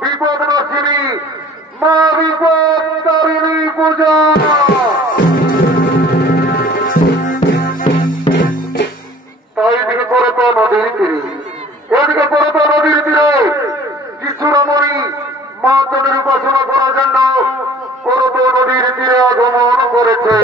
বিপদনাশিনী মা বিপদতারিণী পূজা। তাই এদিকে করত নদীর তীরে, এদিকে করত নদীর তীরে কিছু রমণী মা তোদের উপাসনা করার জন্য করত নদীর তীরে আগমন করেছে।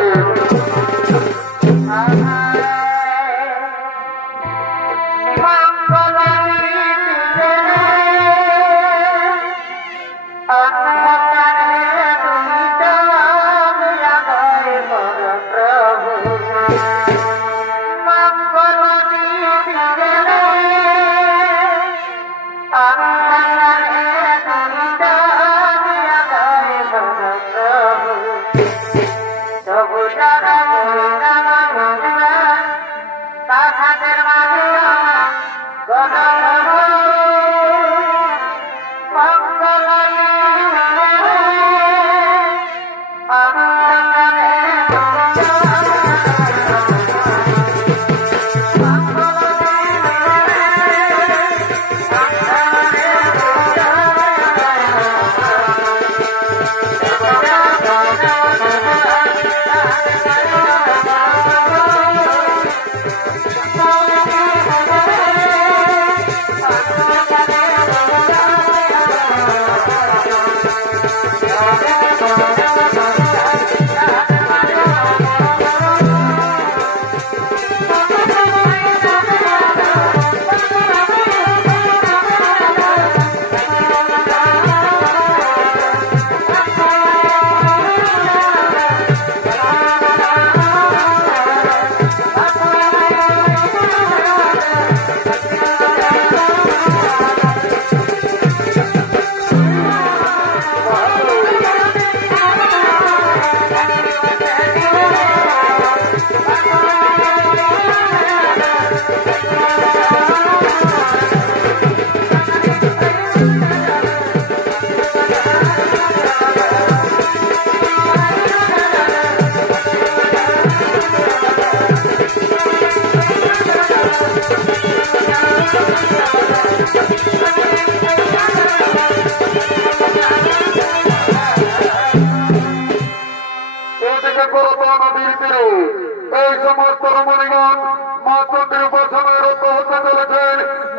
এই সমস্ত রমণীগণ মা চন্দ্রের উপাসনায় রত হতে চলেছেন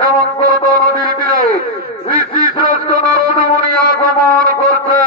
এবং করত নদীর তীরে ঋষি শ্রেষ্ঠ নারদ মুনি আগমন করছে।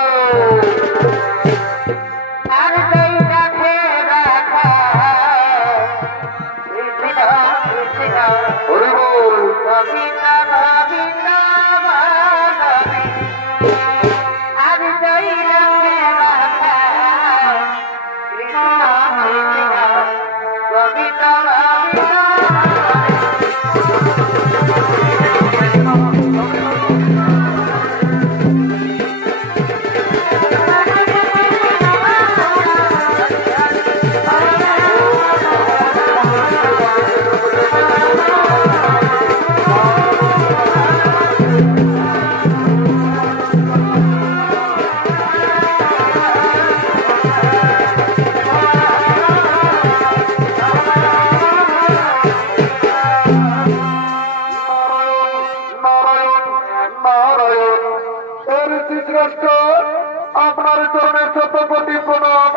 আপনার চরণের শতকোটি প্রণাম।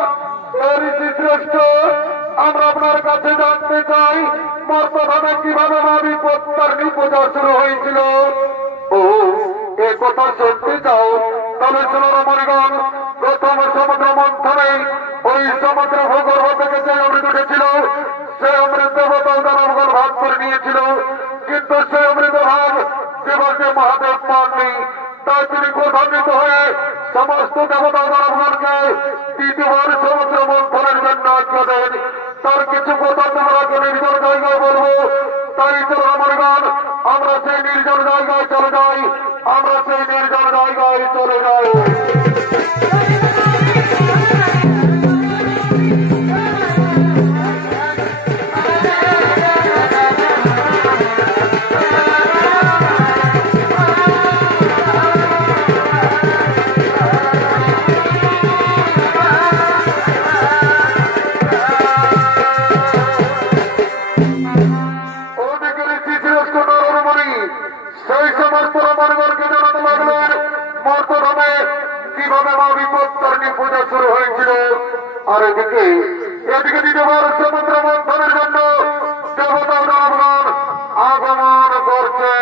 ঋষি শ্রেষ্ঠ, আমরা আপনার কাছে জানতে চাই বর্তমানে কিভাবে মা বিপত্তারিণী পূজা শুরু হয়েছিল। ও এ কথা শুনতে চাও? তবে শোনো রমণীগণ, প্রথম সমুদ্র মন্থনে ওই সমুদ্র ভূগর্ভ থেকে যে অমৃত উঠেছিল সে অমৃত দেবতা দানবগণ ভাগ করে নিয়েছিল, কিন্তু সে অমৃত ভাব দেবকে মহাদেব পাননি। তাই তিনি ক্রোধান্বিত হয়ে সমস্ত দেবতা দানবগণকে দ্বিতীয়বার সমুদ্র মন্থনের জন্য আজ্ঞা দেন। তার কিছু কথা তোমরাকে নির্জন জায়গায় বলবো। তাই তো রমণীগণ, আমরা সেই নির্জন জায়গায় চলে যাই, আমরা সেই নির্জন জায়গায় চলে যাই। সেই সমস্ত রমণীগণকে জানাতে লাগলেন এদিকে দ্বিতীয়বার সমুদ্র মন্থনের জন্য দেবতা জনগণ আগমন করছে।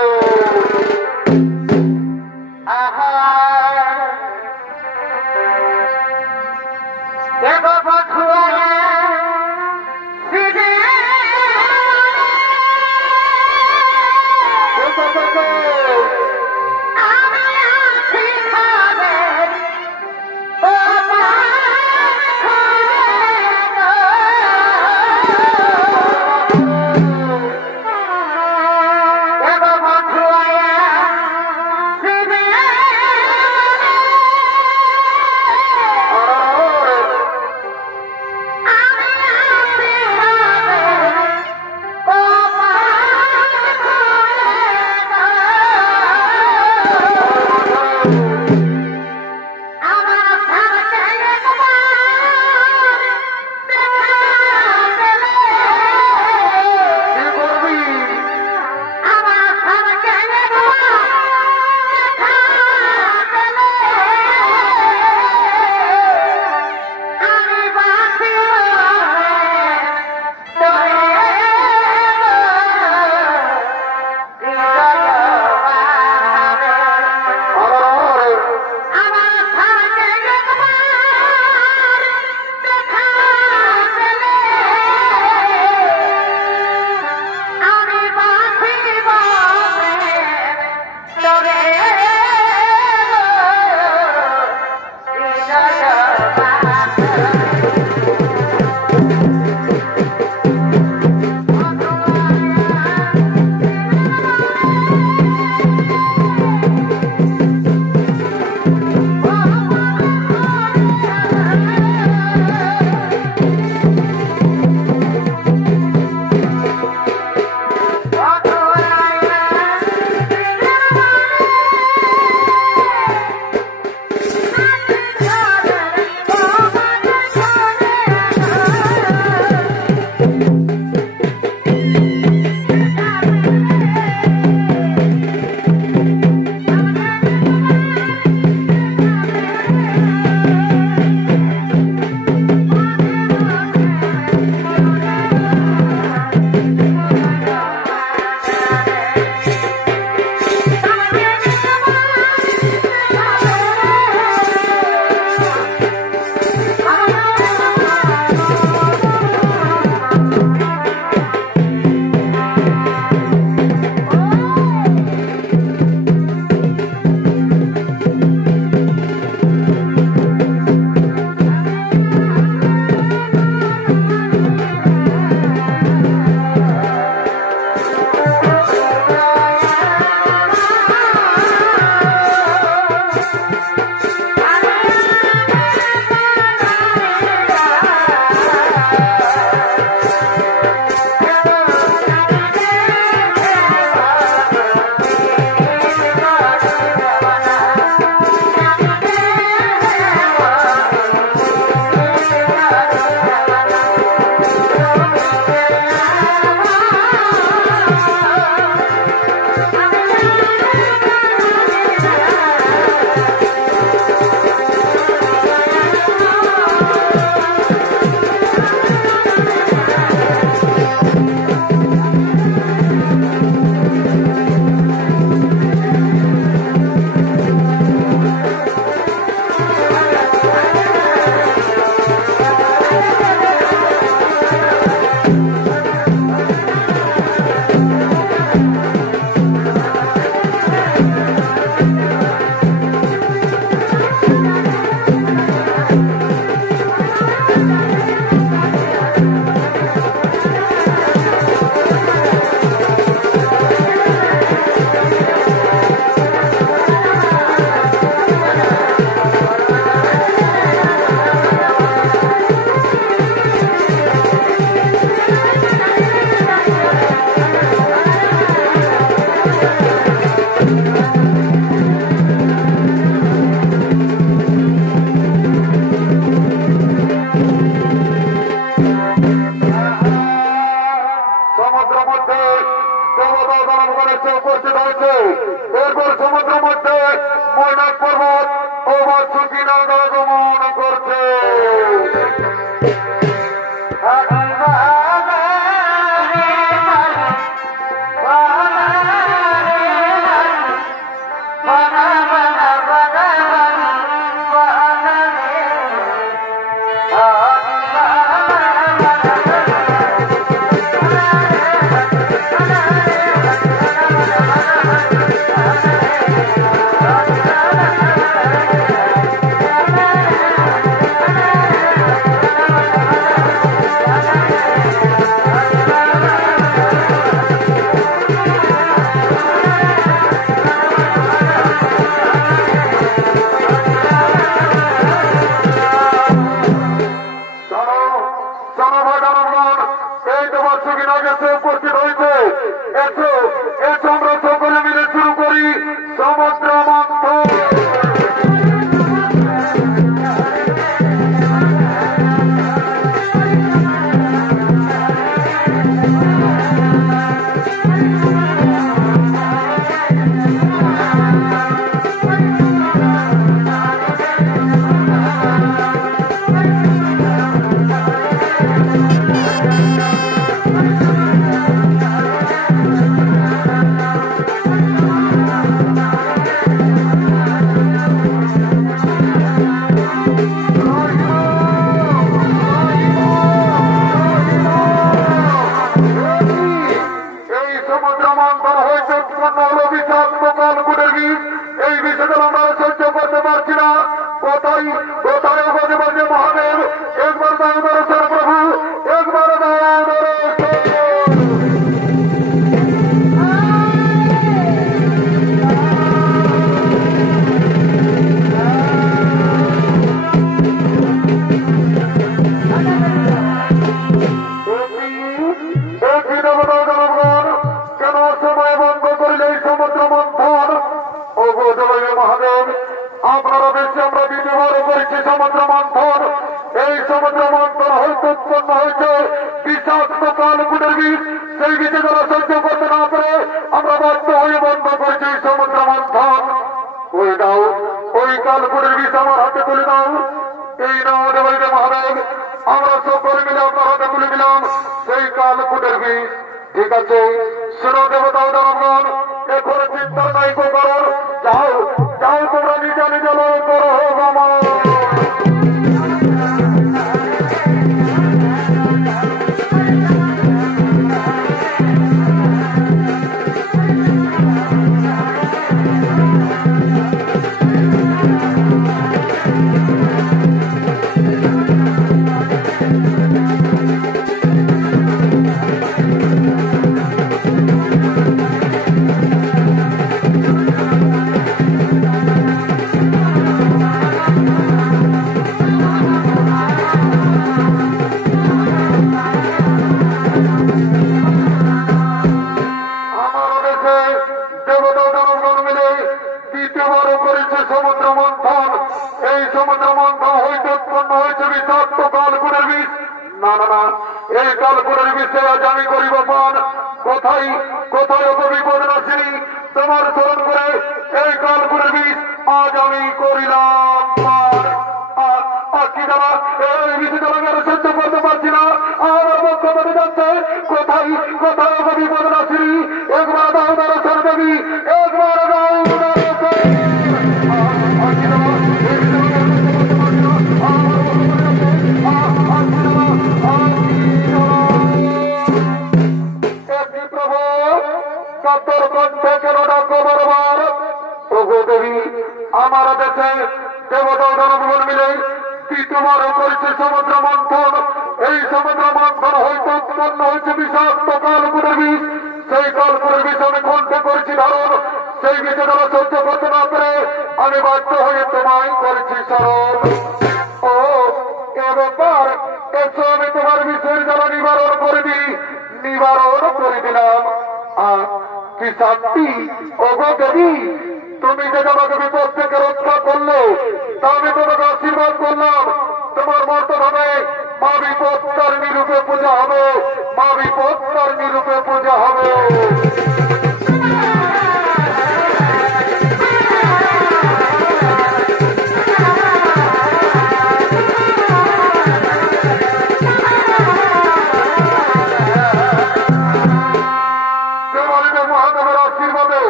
মহাদেবের আশীর্বাদে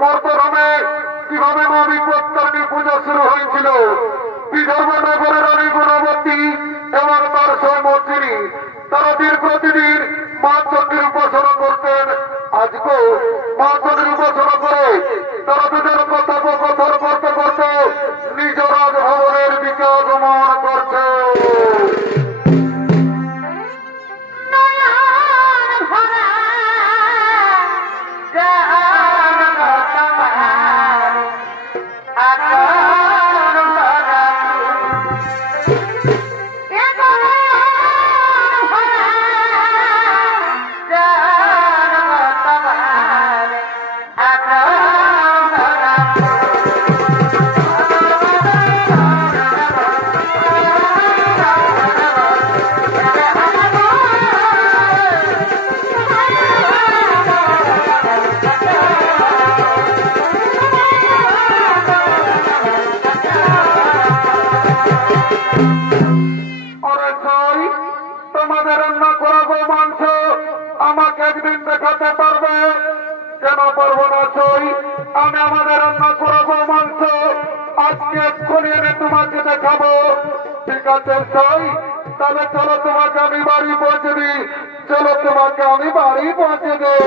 মর্তধামে কিভাবে বিপত্তারিণী পূজা শুরু হয়েছিল। বিদর্ভ নগরের রানী গুণবতী এবং তার সৌমর্জিনী তারা প্রতিদিন মা চণ্ডীর উপাসনা করতেন। আজকেও মা চণ্ডীর উপাসনা করে তারা দুজন কথোপকথন করতে করতে নিজ রাজভবনের দিকে আগমন করছে। তোমাদের রান্না করা গো মাংস আমাকে একদিন দেখাতে পারবে? কেন পারবো না সই? আমি আমাদের রান্না করা গো মাংস আজকে এক্ষুনি এনে তোমাকে দেখাবো। ঠিক আছে সই, তাহলে চলো তোমাকে আমি বাড়ি পৌঁছে দিই। চলো তোমাকে আমি বাড়ি পৌঁছে দেব।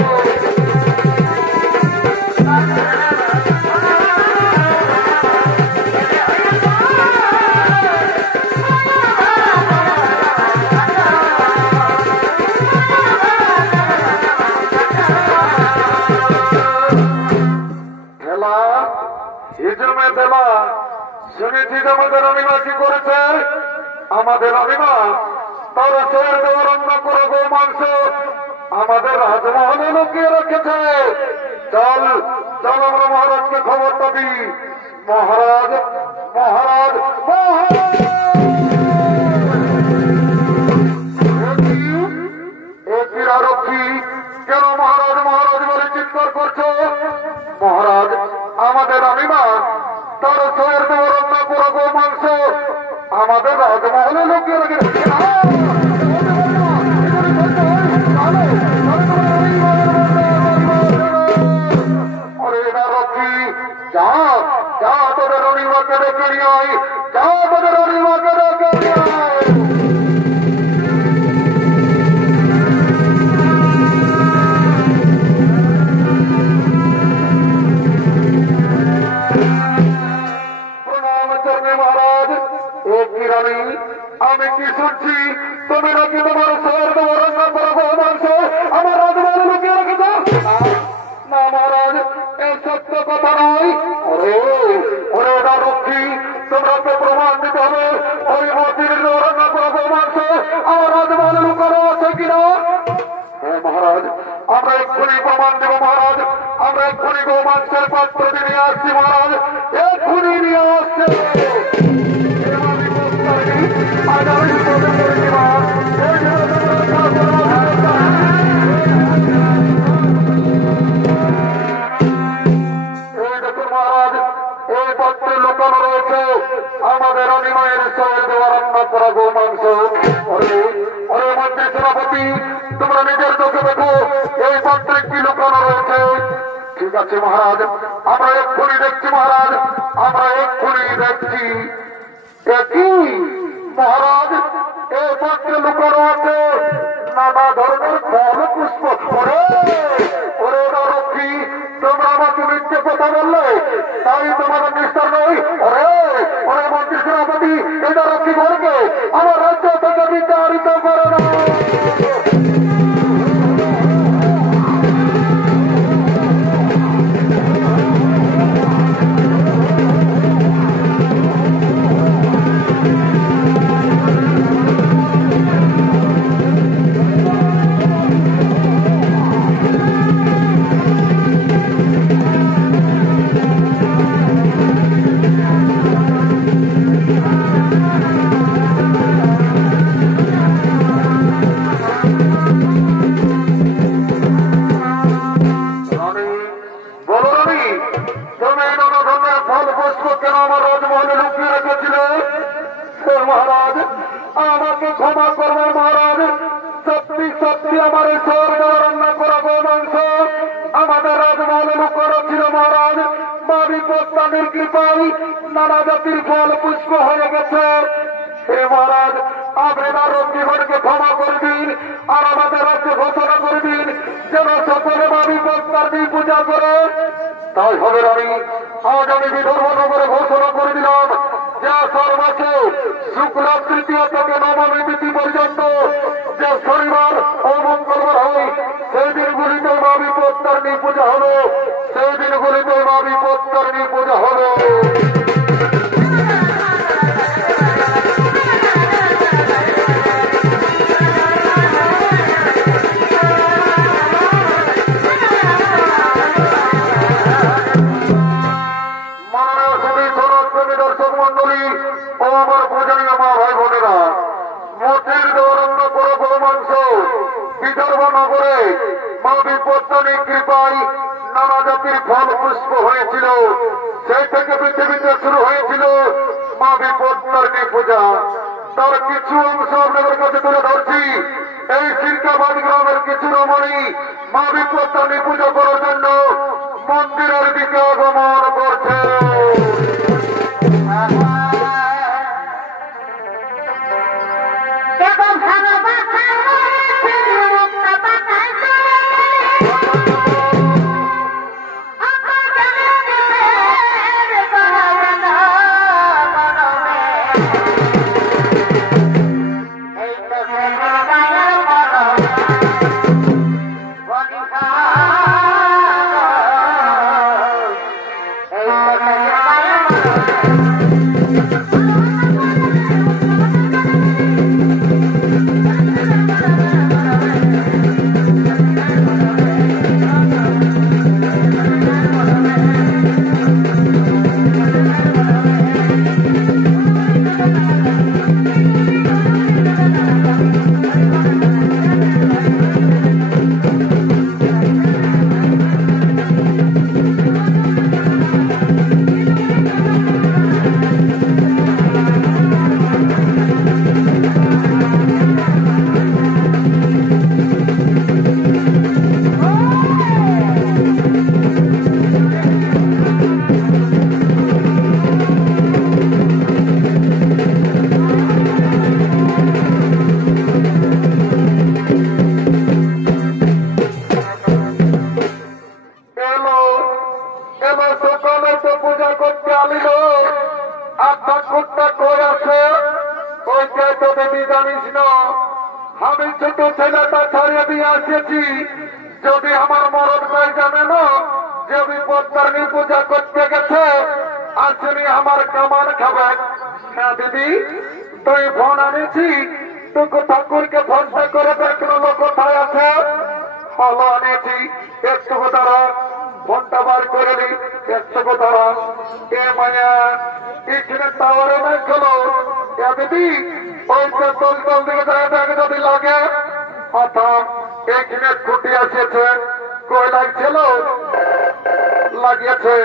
শুনেছি আমাদের রানীমা কি করেছে? আমাদের রানীমা তার শরীর দেওয়া রান্না করে গো মাংস আমাদের রাজমহলে লুকিয়ে রেখেছে। চল চল আমরা মহারাজকে খবরটা দিই। মহারাজ মহারাজ মহারাজ রক্ষী কেন মহারাজ মহারাজ বলে চিৎকার করছো? মহারাজ আমাদের রানীমা তার শরীর দেওয়া রান্না করা গো মাংস আমাদের রাজমহলে লুকিয়ে রেখেছে। আরে না রক্ষী, যা যা তোদের রানীমাকে ডেকে নিয়ে আয়, যা তোদের রানীমাকে ডেকে নিয়ে আয়। আমি কি শুনছি তুমি নাকি তোমার শহর দেওয়া রান্না করা গো মাংস আমার রাজমহলে লুকিয়ে রেখেছ? না মহারাজ, এই সত্য কথা নয়। ওরে ওরে না রক্ষী, তোমরা তো প্রমাণ দিতে হবে ওই মন্দিরের দেওয়া রান্না করা গো মাংস আমার রাজমহলে লুকানো আছে কিনা। হ্যাঁ মহারাজ, আমরা এক্ষুনি প্রমাণ দেব মহারাজ। আমরা এক্ষুনি গো মাংসের পাত্রটি নিয়ে আসছি মহারাজ, এক্ষুনি নিয়ে আসছে। আমাদের অনিমায়ের শরীর দেওয়া রান্না করা গো মাংস। ওরে মন্ত্রী সেনাপতি, তোমরা নিজের চোখে দেখো এই পাত্রে কি লুকানো রয়েছে। ঠিক আছে মহারাজ, আমরা এক্ষুনি দেখছি মহারাজ, আমরা এক্ষুনি দেখছি। কি মহারাজ, এই পাত্রে লুকানো আছে নানা ধরনের ফল পুষ্প। ওরে ওরে রক্ষী, তোমরা আমাকে মিথ্যে কথা বললে তাই তোমাদের নিষ্ঠার নই। ওরে ওরে মন্ত্রী সেনাপতি, এটা রক্ষী ঘরকে আমার রাজ্য থেকে বিতাড়িত করে না। মহারাজ আমাকে ক্ষমা করবেন মহারাজ, সত্যি সত্যি আমার স্বর্গ রান্না করা গো মাংস আমাদের রাজমহলে লুকানো ছিল মহারাজ। মা বিপত্তানির কৃপা পূজায় নানা জাতির ফল পুষ্প হয়ে গেছে। হে মহারাজ, আপনি নারদ জীবনকে ক্ষমা করে দিন আর আমাদের রাজ্যে ঘোষণা করে দিন যেন সকলে ভাবি পত্তারনি পূজা করে। তাই হবে আমি আজ আমি বিদর্ভনগরে ঘোষণা করে দিলাম যে আষাঢ় মাসে শুক্লা তৃতীয় থেকে নবমী তিথি পর্যন্ত যে শনিবার ও মঙ্গলবার হয় সেই দিনগুলিতে মা বিপত্তারিণী পূজা হলো, সেই দিনগুলিতে মা বিপত্তারিণী পূজা হলো। বিদর্ভনগরে মা বিপত্তারিণীর কৃপায় নানা জাতির ফল পুষ্প হয়েছিল, সেই থেকে পৃথিবীতে শুরু হয়েছিল মা বিপত্তারিণী পূজা। তার কিছু অংশ আপনাদের কাছে তুলে ধরছি। এই সিরকাবাদ গ্রামের কিছু রমণী মা বিপত্তারিণী পূজা করার জন্য মন্দিরের দিকে আগমন করছে। আমি ছোট ছেলেটা ছাড়িয়ে দিয়ে আসেছি, যদি আমার মরণ হয়ে জানে না যে বিপত্তারিণী পূজা করতে গেছে আসেনি আমার কামান খাবেন। হ্যাঁ দিদি, তুই ফোন আনিছি, তোকে ঠাকুরকে ফোনটা করে দেখলো লোক কোথায় আছে। হলো আনিছি, একটু দাঁড়া, ফোনটা বার করে নি, একটু দাঁড়া। এ মায়া এখানে টাওয়ারে নাই খোলো। দিদি ওই যে তল তল দিকে যায় দেখ যদি লাগে। অর্থাৎ এখানে খুঁটি আসিয়েছে, কই লাগছিল লাগিয়েছে,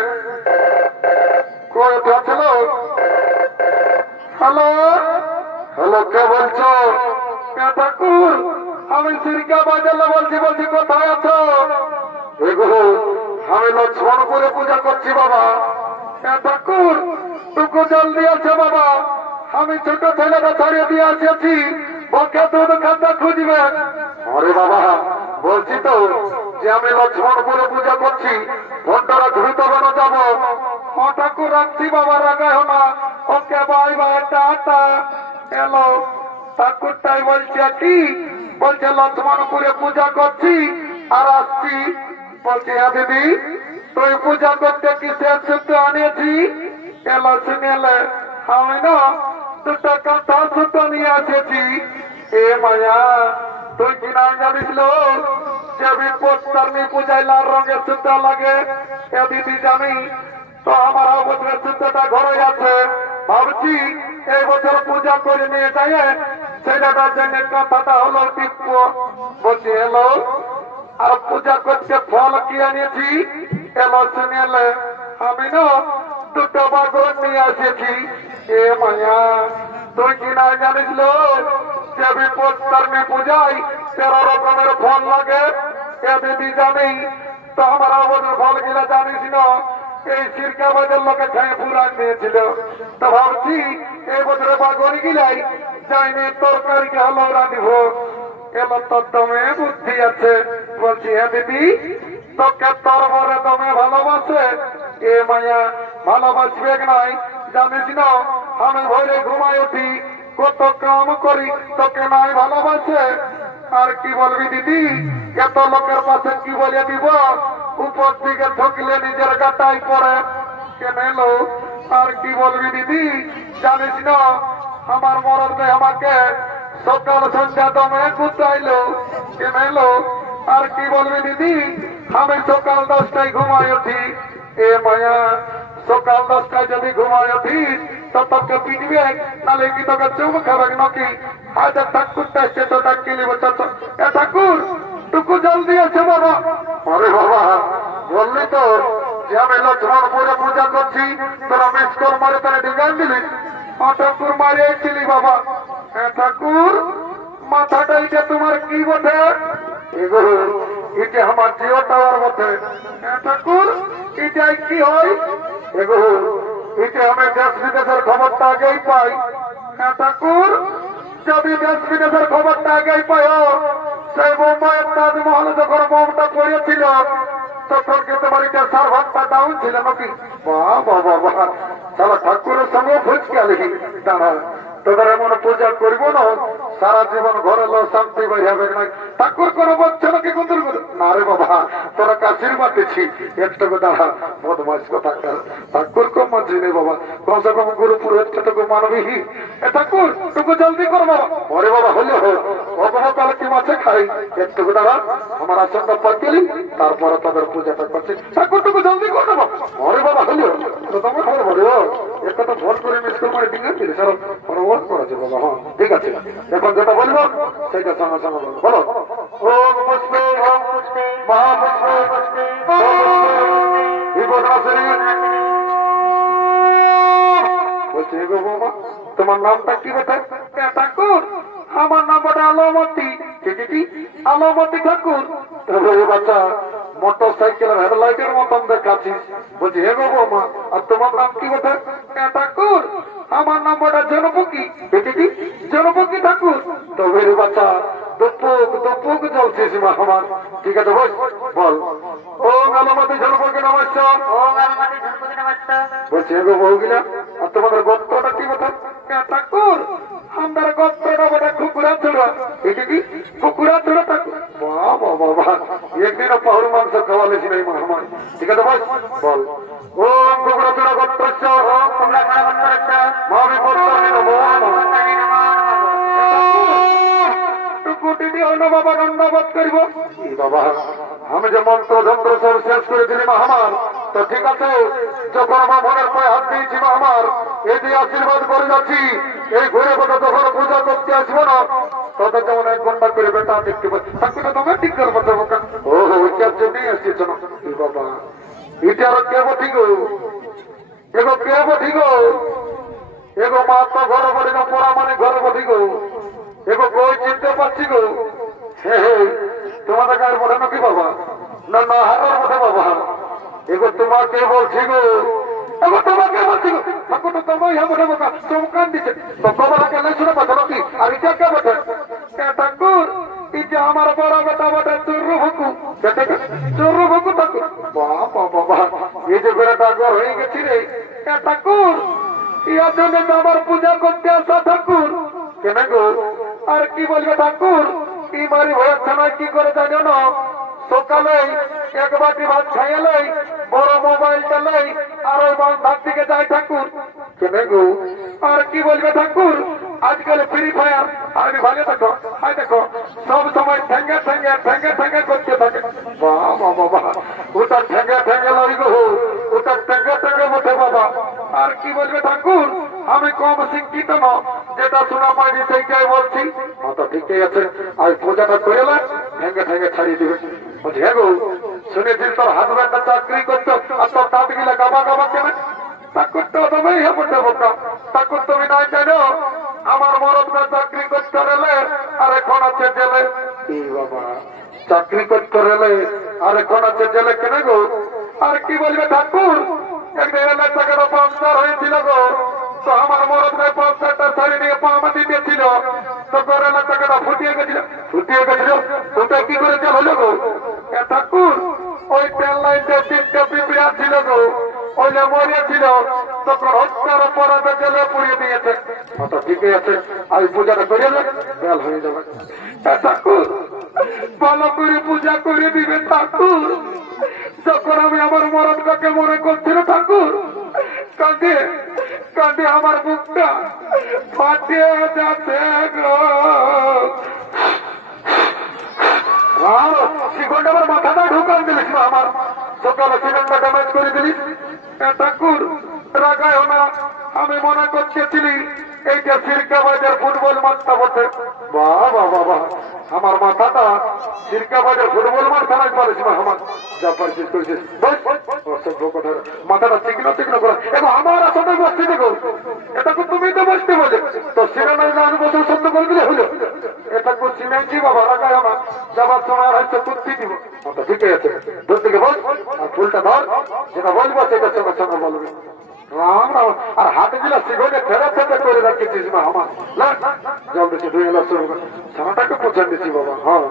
কই উঠেছিল। হ্যালো হ্যালো, কে বলছো? ঠাকুর, আমি সিরকা বাজালে বলছি, বলছি কোথায় আছো? এগুলো আমি লক্ষ্মণপুরে পূজা করছি বাবা। ঠাকুর টুকু জলদি আছে বাবা, আমি ছোট ছেলেটা ছাড়িয়ে দিয়ে আসিয়াছি, বকে দুধ খাতা খুঁজবেন। আরে বাবা, বলছি তো যে আমি লক্ষ্মণপুরে পূজা করছি, ঘন্টারা ঘুরিতে বেরো যাবো। ঠাকুর রাখছি বাবা, রাগায় না। Okay bye bye, tata. এলো ঠাকুরটাই বলছে কি, বলছে লক্ষ্মণপুরে পূজা করছি আর আসছি। বলছি হ্যাঁ দিদি, তুই পূজা করতে কিসের সূত্র আনিয়েছি? এলো শুনেলে আমি না দুটো কাঁথা সূত্র নিয়ে আসেছি। এ মায়া, তুই কি না জানিস যে বিপত্তারিণী পূজায় লাল রঙের সূত্র লাগে? এ দিদি জানি তো, আমার বছরের সূত্রটা ঘরে আছে, ভাবছি এই বছর পূজা করে নিয়ে যাই, ছেলেটার জন্য কথাটা হলো টিপ্প। বলছি এলো, আর পূজা করতে ফল কি আনিয়েছি? এলো শুনেলে আমি না দুটো বাগর নিয়ে আসেছি। এ মায়া, তুই কি না জানিস যে বিপত্তারিণী পূজায় 13 রকমের ফল লাগে? এ দিদি জানি তো, আমার বছর ফল গিলা জানিস না? এই সিরকাবাদের লোকে খেয়ে পুরান দিয়েছিল। তো ভাবছি এই বছরে বাগনি গিলাই যাইনি তরকারিকে হলো রাঁধিব। এলো তোর দমে বুদ্ধি আছে। বলছি হ্যাঁ দিদি, তোকে তোর বরে দমে ভালোবাসে, এ মায়া ভালোবাসবে নাই জানিস না? আমি ভোরে ঘুমাই উঠি, কত কাম করি, তোকে নাই ভালোবাসে। আর কি বলবি দিদি, এত লোকের পাশে কি বলে দিব? উপর দিকে ঠকলে নিজের গাটাই পড়ে। কেন এলো? আর কি বলবি দিদি, জানিস না আমার মরদে আমাকে সকাল সন্ধ্যা দমে কুচাইলো। কেন এলো? আর কি বলবি দিদি, আমি সকাল 10টায় ঘুমাই উঠি। এ মায়া, সকাল 10টায় যদি ঘুমাই উঠি তো তোকে পিটবে, নালে কি তোকে চুম খাবে নাকি? আজ ঠাকুরটা এসছে তো ডাকি নিব। এ ঠাকুর, টুকু জলদি আছে বাবা। আরে বাবা, বললি তো যে আমি লক্ষ্মণপুরে পূজা করছি, তোরা মিস কর মারে তারা ডিজাইন দিলি। ঠাকুর মারিয়েছিলি বাবা। হ্যাঁ ঠাকুর, মাথাটা এটা তোমার কি বটে? এটা আমার জিও টাওয়ার বটে। হ্যাঁ ঠাকুর, এটাই কি হয়? এটা আমি দেশ বিদেশের খবরটা আগেই পাই। হ্যাঁ ঠাকুর, যদি দেশ বিদেশের খবরটা আগেই পাই, সেই মুম্বাইয়ের তাজমহলে যখন বোমটা পড়েছিল তখন কিন্তু বাড়িতে সার্ভারটা ডাউন ছিল নাকি? বাবা বাবা, তাহলে ঠাকুরের সঙ্গে ফুচকা লিখি। দাঁড়া, তোদের এমন পূজা করবো না সারা জীবন ঘরে লো শান্তি বাই হবে না। ঠাকুর করে বলছে নাকি কুন্দুর না রে বাবা, তোরা কাশির মাতেছি একটু। দাঁড়া, বদমাস কথা ঠাকুর কম মানছি নেই বাবা, কমসে কম গুরু পুরোহিতটুকু মানবি। এ ঠাকুর, টুকু জলদি কর বাবা। ওরে বাবা, হলে কালে কি মাছে খাই। একটু দাঁড়া, আমার আসনটা পাইলি, তারপরে তাদের পূজাটা করছি। ঠাকুর টুকু জলদি কর বাবা। ওরে বাবা, হলে তোমার খবর বলে একটা তো ফোন করে মিস করে মারি ডিঙ্গা ছিল স্যার অনুভব করেছে বাবা। হ্যাঁ ঠিক আছে, এখন যেটা বলবো সেটা সঙ্গে সঙ্গে বলবো। বলো, ওম পুষ্পে ওম পুষ্পে মহাপুষ্পে পুষ্পে বলছি গো বাবা, তোমার নামটা কি বেটা? ঠাকুর, আমার নাম বটে আলোমতি। কি আলোমতি ঠাকুর? বাচ্চা, মোটর সাইকেলের হেডলাইটের মতন দেখাচ্ছিস। বলছি হে গো বৌমা, আর তোমার নাম কি বটে? ঠাকুর, আমার নাম বটে জনপকি। জনপকি ঠাকুর? তবে রে বাচ্চা, দুপুক চলছিস মা আমার। ঠিক আছে বল। ও আলোমতি জনপকি নমস্কার। বলছি হে গো বউগিলা, আর তোমাদের গোত্রটা কি বটে? ঠাকুর, আমার গোত্রটা বটে কুকুরা চূড়া। কুকুরা চূড়া ঠাকুর? বাবা বাবা, একদিনও পাহুর মাংস খাওয়ালেছি নাই মা আমার। ঠিক আছে বল। ওম কুকুরা চূড়া গোত্রস্য মামি পত্তানি নমো নমঃ। টুকুটি হইল বাবা, ধন্যবাদ করিব। বাবা, আমি যে মন্ত্র যন্ত্র সব শেষ করে দিলি মা আমার। তো ঠিক আছে, যখন আমার মনের পায়ে হাত দিয়েছি মা আমার, এই দিয়ে আশীর্বাদ করে যাচ্ছি। এই ঘুরে বসে যখন পূজা করতে আসবো না, তাদের যেমন 1 ঘন্টা করে বেটা দেখতে পাচ্ছি। ঠাকুরটা তোমার ঠিক করবো তো বোকা। ও ওইটার জন্যই আসছিস না বাবা। এটা আর কে বঠি গো? এগো কে বঠি গো? এগো মা তো ঘরে বলি না, পড়া মানে ঘরে বঠি গো। এগো কই চিনতে পারছি গো? তোমাদের গায়ের বটে নাকি বাবা? না না, হারের বটে বাবা। এগো তোমাকে বলছি গো। এগো তোমাকে বলছি গো। ঠাকুর তো তোমায় বটে বোকা, চমকান দিচ্ছে। তো তোমার কেন শুনে পাচ্ছ নাকি? আর এটা কে বটে? ঠাকুর, এটা আমার বড় বেটা বটে চুরু ভুকু। চুরু ভুকু ঠাকুর? বাবা বাবা, এই যে বেড়াটা একবার হয়ে গেছি রে। ঠাকুর, ইয়ার জন্য আমার পূজা করতে আসা ঠাকুর। কেন গো? আর কি বলবে ঠাকুর, এই বাড়ি ভয়ের থানায় কি করে জানো না? সকালে 1 বাটি ভাত খাইলেই বড় মোবাইলটা নেই আর ওই বান্ধার দিকে যায় ঠাকুর। কেন গো? আর কি বলবে ঠাকুর, আজকাল ফ্রি ফায়ার আমি ভালো দেখো, হাই দেখো সব সময় ঠেঙ্গে করতে থাকে। বাবা বাবা, ওটা ঠেঙ্গে লই গো, ওটা ঠেঙ্গে বসে বাবা। আর কি বলবে ঠাকুর, আমি কম শিক্ষিত না, যেটা শোনা পাইনি সেইটাই বলছি। তো ঠিকই আছে, আর পূজাটা করে ঠেঙ্গে ছাড়িয়ে দিবে। বলছি হ্যাঁ গো, শুনেছি তোর হাজব্যান্ডটা চাকরি করতো, আর তোর দাঁত গিলা গাবা কেন? ঠাকুর তো তুমি বলতে বোকা। ঠাকুর তুমি নাই জানো, আমার মরদটা চাকরি করতে রেলে আর এখন আছে জেলে। বাবা, চাকরি করতে রেলে আর এখন আছে জেলে? কেন গো? আর কি বলবে ঠাকুর, একদিন এলাকা টাকাটা পাংচার হয়েছিল গো, তো আমার মরদ ভাই পাংচারটা সারি নিয়ে পামা দিতেছিল, তো এলাকা টাকাটা ফুটিয়ে গেছিল। ওটা কি করে চাল হলো গো? ঠাকুর ওই ট্রেন লাইনটা 3টে পিঁপড়া ছিল গো, ওইটা মরিয়েছিল, তখন হত্যার অপরাধে জেলে পুড়িয়ে দিয়েছে। ঠিকই আছে, আমি পূজাটা করিয়ে বেল হয়ে যাবে। ঠাকুর ভালো করে পূজা করে দিবে ঠাকুর। যখন আমি আমার মরদকে মনে করছিল ঠাকুর, কাঁদে কাঁদে আমার বুকটা ফাটিয়ে যাচ্ছে গো। সিগন্ডা আমার মাথাটা ঢুকান দিলিস না, আমার সকালে সিগন্ডা ড্যামেজ করে দিলিস। ঠাকুর রাগায় না, আমি মনে করতেছিলি এইটা সিরকাবাজার ফুটবল মাঠটা বটে। বাবা বাবা আমার মাথাটা সিরকাবাজার ফুটবল মাঠ থানায় পারিস না, আমার যা পারিস করেছিস মাথাটা তীক্ষ্ণ তীক্ষ্ণ করে। এবং আমার আসলে বসতে দেখো, এটা তুমি তো বসতে বলে তো সিনেমায় না বছর সত্য করে দিলে হলো। এটা সিনেছি বাবা, রাগায় না, যাবার সময় হয়তো কুর্তি দিব। ঠিক আছে, দূর থেকে বল আর ফুলটা ধর, যেটা বলবো সেটা সঙ্গে সঙ্গে বলবে। রাম রাম। আর হাতে দিলা সিগনে ফেরত ফেরত করে রাখতেছিস না আমার, জল দিচ্ছি 2 গ্লাস ছানাটাকে পৌঁছান দিচ্ছি বাবা। হ্যাঁ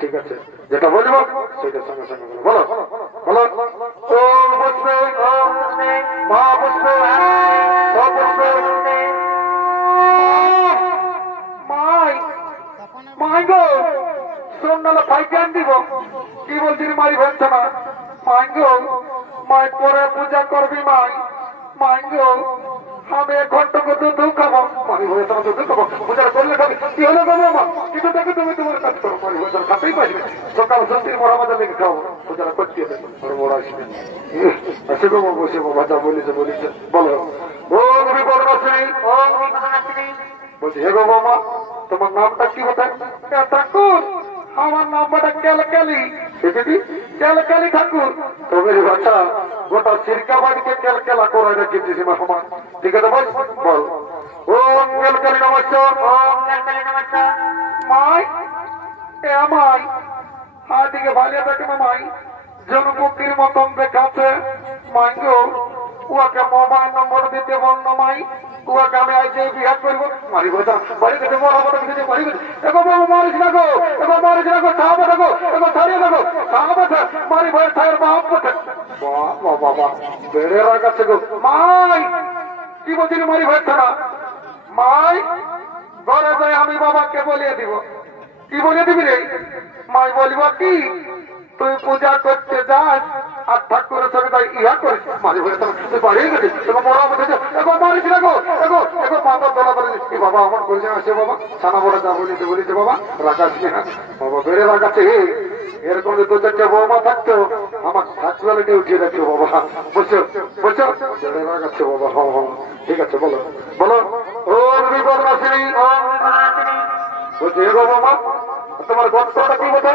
ঠিক আছে, যেটা বলবো সেটা সঙ্গে সঙ্গে বলো বলো বলো। ওম বসবে মা বসবে সব বসবে। মাই মাই গো সোনালা ফাইটান দিব, কি বলছিস মারি ভাবছে না। মাই গো মাই পরে পূজা করবি মাই। মাই গো আমি 1 ঘন্টা দুধ খাবো, মারি হয়ে তোমার দুধ খাবো, পূজা করলে খাবি। কি হলো গো বাবা? কিন্তু দেখো তুমি তোমার কাজ করো, মারি হয়ে খাতেই পারবে। সকাল সন্ধ্যে মরা মাঝে লেগে খাবো, পূজা করতে হবে। বড় আসবে আসে গো বসে বাবা, যা বলেছে বলেছে বলো। ওম বিপর্ণাশ্রী বলছি, হে গো বাবা তোমার নামটা কি হতে? ঠাকুর আমার নামটা ক্যালকালি। ক্যালকালি ঠাকুর। তবে বাচ্চা গোটা সিরকাবাড়িকে ক্যালকেলা করে রেখেছিস সমান। ঠিক আছে বল বল। ওম ক্যালকালি নমস্কার। ওম ক্যালকালি নমস্কার। মাই এ মাই হাদিকে ভালিয়া থাকে না মাই, জনপক্ষীর মতন দেখাচ্ছে। মাই গো উহাকে মোবাইল নম্বর দিতে বন্য মাই, উহাকে আমি আইসে বিহার করবো। মারি কথা বাড়ি কাছে মরাবার কিছু মারি গেছে। এগো বাবু মারিস না গো, এগো মারিস না গো, সাহাবা থাকো, এগো ছাড়িয়ে থাকো, সাহাবা মারি ভয়ে ছায়ের বাপ বটে। বাবা বাবা বেড়ে রাখাচ্ছে গো। মাই কি বলছিস মারি ভয়ে না? মাই ঘরে যাই আমি বাবাকে বলিয়ে দিব। কি বলিয়ে দিবি রে? মাই বলিব কি তুই পূজা করতে যাস আর ঠাকুরের সঙ্গে তাই ইহা করিস। মারি ভয়ে তুই বাড়িয়ে গেছিস, এবার মরা মধ্যে এগো মারিস না গো, এগো এগো মাথা তোলা করে বাবা আমার বলছে আসে বাবা ছানা বড় যা বলিতে বলিতে বাবা রাখাস বাবা বেড়ে রাখাচ্ছে। এরকম 2-4টে বৌমা থাকতো আমার সাচুয়ালিটি উঠিয়ে রাখতো বাবা। বলছো বলছো বেড়ে রাখাচ্ছে বাবা। হ্যাঁ হ্যাঁ ঠিক আছে বলো বলো। ওম বিপর্ণাশ্রী বলছি, হে গো বাবা তোমার গোত্রটা কি বলে?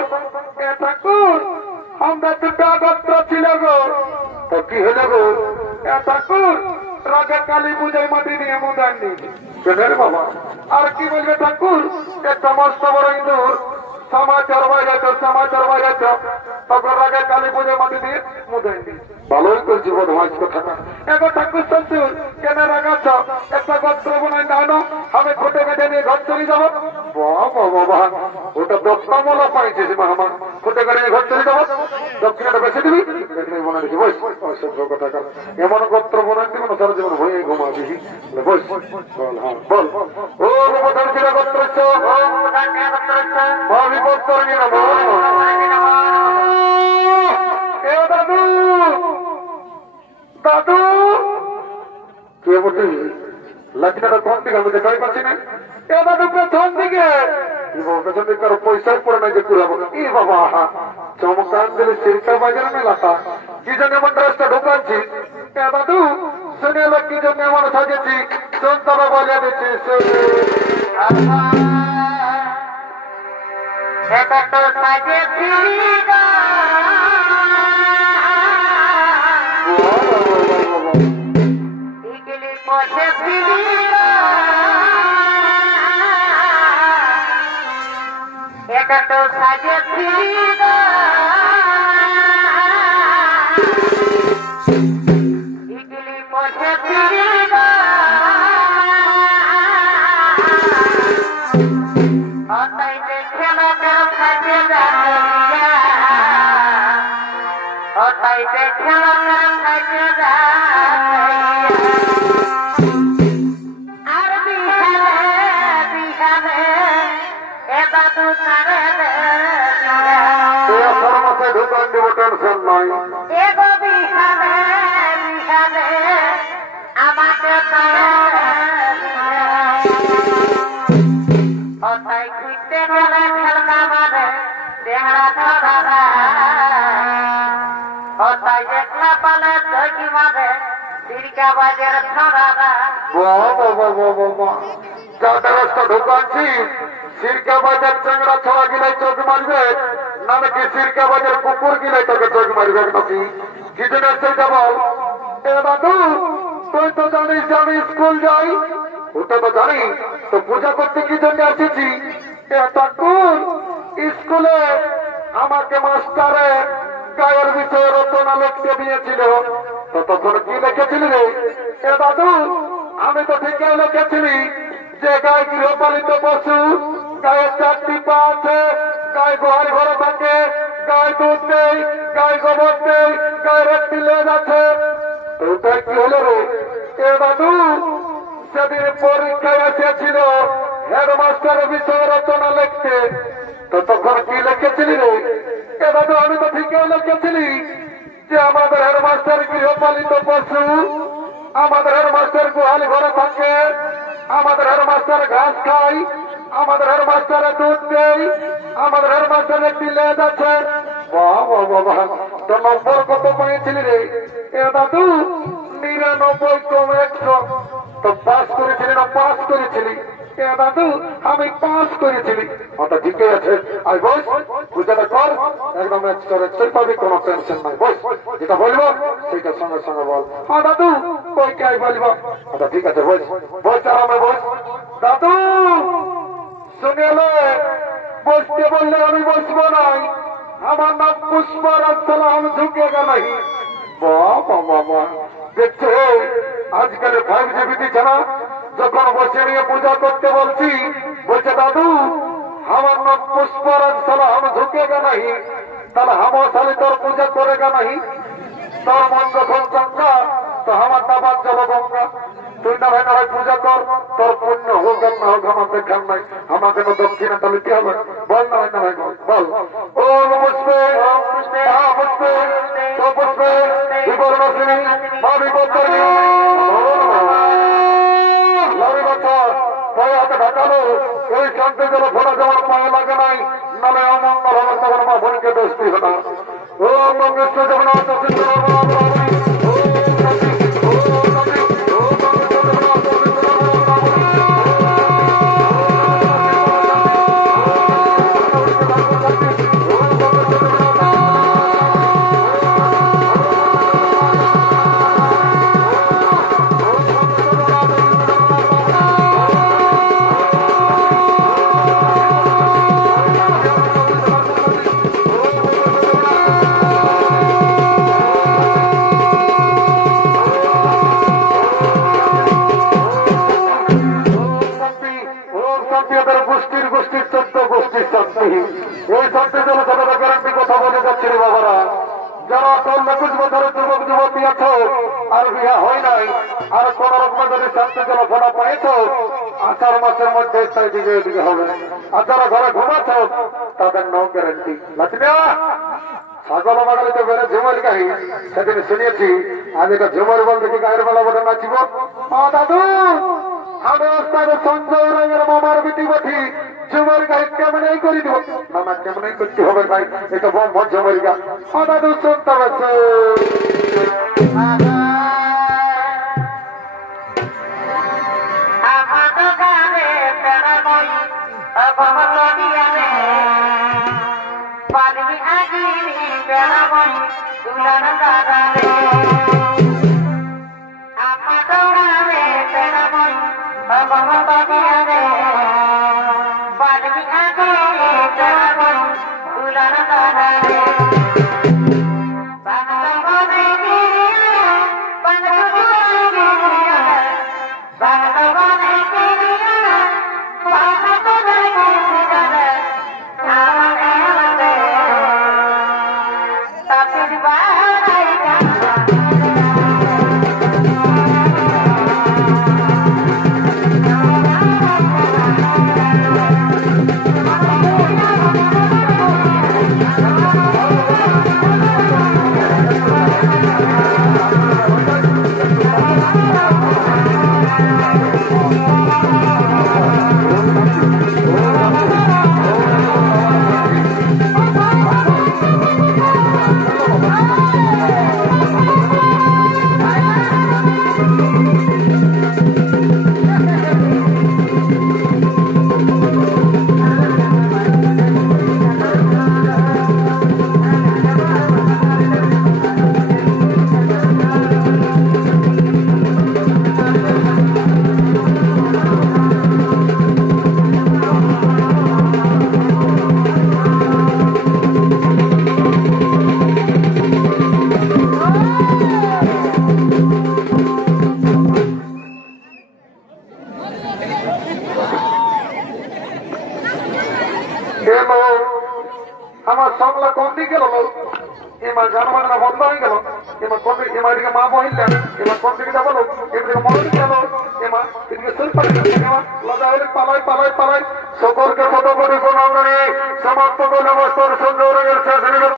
ঠাকুর আমরা 2টা গোত্র ছিল গো। তো কি হলো গো? ঠাকুর রাজা কালী পূজায় মাটি দিয়ে মুদান দিয়েছি। বাবা আর কি বলবে ঠাকুর? একটা মস্ত বড় ইঁদুর সমাচার বাইরেছ তখন রাজা কালী পূজায় মাটি দিয়ে মুদান দিয়েছি। ভালোই তো জীবন হয় কথা। এগো ঠাকুর শ্বশুর কেন রাগাছ? একটা গোত্র বোনাই না আমি খুঁটে কেটে নিয়ে ঘর চলে যাবো। বাবা বাবা ওটা 10টা মলা পাইছিস মা, আমার খুঁটে কেটে নিয়ে ঘর চলে যাবো। দক্ষিণাটা বেছে দিবি মনে রেখে বস। অসভ্য কথা কার এমন গোত্র বোনাই দিব না সারা জীবন হয়ে ঘুমাবি। বস বল হ্যাঁ বল। ও গোপধান ছিল গোত্র ভাবি গোত্র নিয়ে না দাদু দাদু কে বলতে লাঠিটা কোন দিকে আমি দেখাই পাচ্ছি না। এ দাদু পেছন দিকে, পেছন দিকে কারো পয়সায় পড়ে নাই যে কুড়াবো। ই বাবা চমকান দিলে সিরকা বাজারে মেলাটা কি জন্য এমন ড্রেসটা ঢুকাচ্ছি? এ দাদু শুনে এলো কি জন্য এমন সাজেছি? সন্তানা বাজিয়ে দিচ্ছি এটা তো সাজেছিল দেখে থাকে আর বিহানে এ দাদু তারে মাথায় ঢুকান দিব টেনশন নয় এগো বিহানে আমাকে তাই ঘুরতে গেলে খেলনা মানে চেহারা ধরা তাই একলা পালে দই মানে দিরকা বাজের ধরা যাদের রাস্তা ঢুকাচ্ছি সিরকা বাজার চেংড়া ছড়া গিলাই চোখ মারবে না নাকি সিরকা বাজার কুকুর গিলাই তোকে চোখ মারবে নাকি কি জন্য সেইটা বল এ দাদু তুই তো জানিস যে আমি স্কুল যাই ওটা তো জানি তো পূজা করতে কি জন্য এসেছি ঠাকুর স্কুলে আমাকে মাস্টারে গায়ের বিষয়ে রচনা লিখতে দিয়েছিল তো তখন কি লিখেছিলি রে এ দাদু আমি তো ঠিকই লিখেছিলি যে গায়ে গৃহপালিত পশু গায়ে 4টি পা আছে গায়ে গোহাল ঘরে থাকে গায়ে দুধ নেই গায়ে গোবর নেই গায়ের একটি লেজ আছে ওটা কি হলো রে এ দাদু সেদিন পরীক্ষায় এসেছিল হেডমাস্টারের বিষয়ে রচনা লিখতে তো তখন কি লিখেছিলি রে এ দাদু আমি তো ঠিকই লিখেছিলি যে আমাদের হেডমাস্টার গৃহপালিত পশু আমাদের হেডমাস্টার গোহাল ঘরে থাকে আমাদের হেডমাস্টার ঘাস খায় আমাদের হেডমাস্টারের দুধ দেয় আমাদের হেডমাস্টার একটি লেজ আছে বাবা তো নম্বর কত পেয়েছিলি রে এ দাদু 99 কম 100 তো পাস করেছিলি না পাস করেছিলি এ দাদু আমি পাস করেছিলি ওটা ঠিকই আছে আই বস পূজাটা কর একদম এক্সট্রা পাবি কোনো টেনশন নাই বস যেটা বলবো সেটা সঙ্গে সঙ্গে বল হ্যাঁ দাদু কই কে বলবো ওটা ঠিক আছে বস বস আরামে বস দাদু শুনেলে বসতে বললে আমি বসবো নাই আমার নাম পুষ্পরাজ সালাম ঝুঁকেগা নাই বাবা বাবা দেখছো আজকাল 5G দিচ্ছে না যখন বসে নিয়ে পূজা করতে বলছি বলছে দাদু আমার নাম পুষ্পরাজ সালাম ঝুঁকেগা নাই তাহলে আমার সালে তোর পূজা করেগা নাই তোর মন যখন গঙ্গা তো আমার দাবার জল গঙ্গা তুই না ভাই না ভাই পূজা কর তোর পুণ্য হোক আর না হোক আমার দেখার নাই আমাকে তো দক্ষিণে তাহলে কি হবে বল না ভাই না ভাই বল ও পুষ্পে পুষ্পে তো পুষ্পে বিবর্ণশ্রী মা বিপত্তরী লড়ি বছর পায়ে হাতে ঢাকালো এই শান্তি জল ফোড়া যেমন পায়ে লাগে নাই নালে অমঙ্গল হবে তখন মা বোনকে দোষ দিবে না ও মঙ্গেশ্বর জগন্নাথ এই শান্তি জল সদা গ্যারান্টি কথা বলে যাচ্ছে রে বাবারা যারা 21 বছরের যুবক যুবতী আছো আর বিয়া হয় নাই আর কোন রকম যদি শান্তি জল ফোনা পাইছ আষাঢ় মাসের মধ্যে তাই দিকে এদিকে হবে আর যারা ঘরে ঘুমাচ্ছ তাদের নো গ্যারান্টি লাঠিনা ছাগল বাগালিতে বেড়ে ঝুমারি গাহি সেদিন শুনিয়েছি আজ এটা ঝুমারি বল থেকে গায়ের বেলা বলে নাচিব দাদু আমি রাস্তায় সঞ্জয় রায়ের মামার বিটি বঠি ঝুমারি গাহি কেমনই করে দিব মামা কেমনই করতে হবে ভাই এটা বম ভর ঝুমারি গা দাদু শুনতে পারছে Bye. না বন্ধ হয়ে গেল এবার কোন এবার এদিকে মা বহিলেন এবার কোন দিকে যাবো এদিকে মনে গেল এবার এদিকে চল পারে লজা হলে পালাই পালাই পালাই সকলকে ছোট করে কোন সমস্ত সুন্দর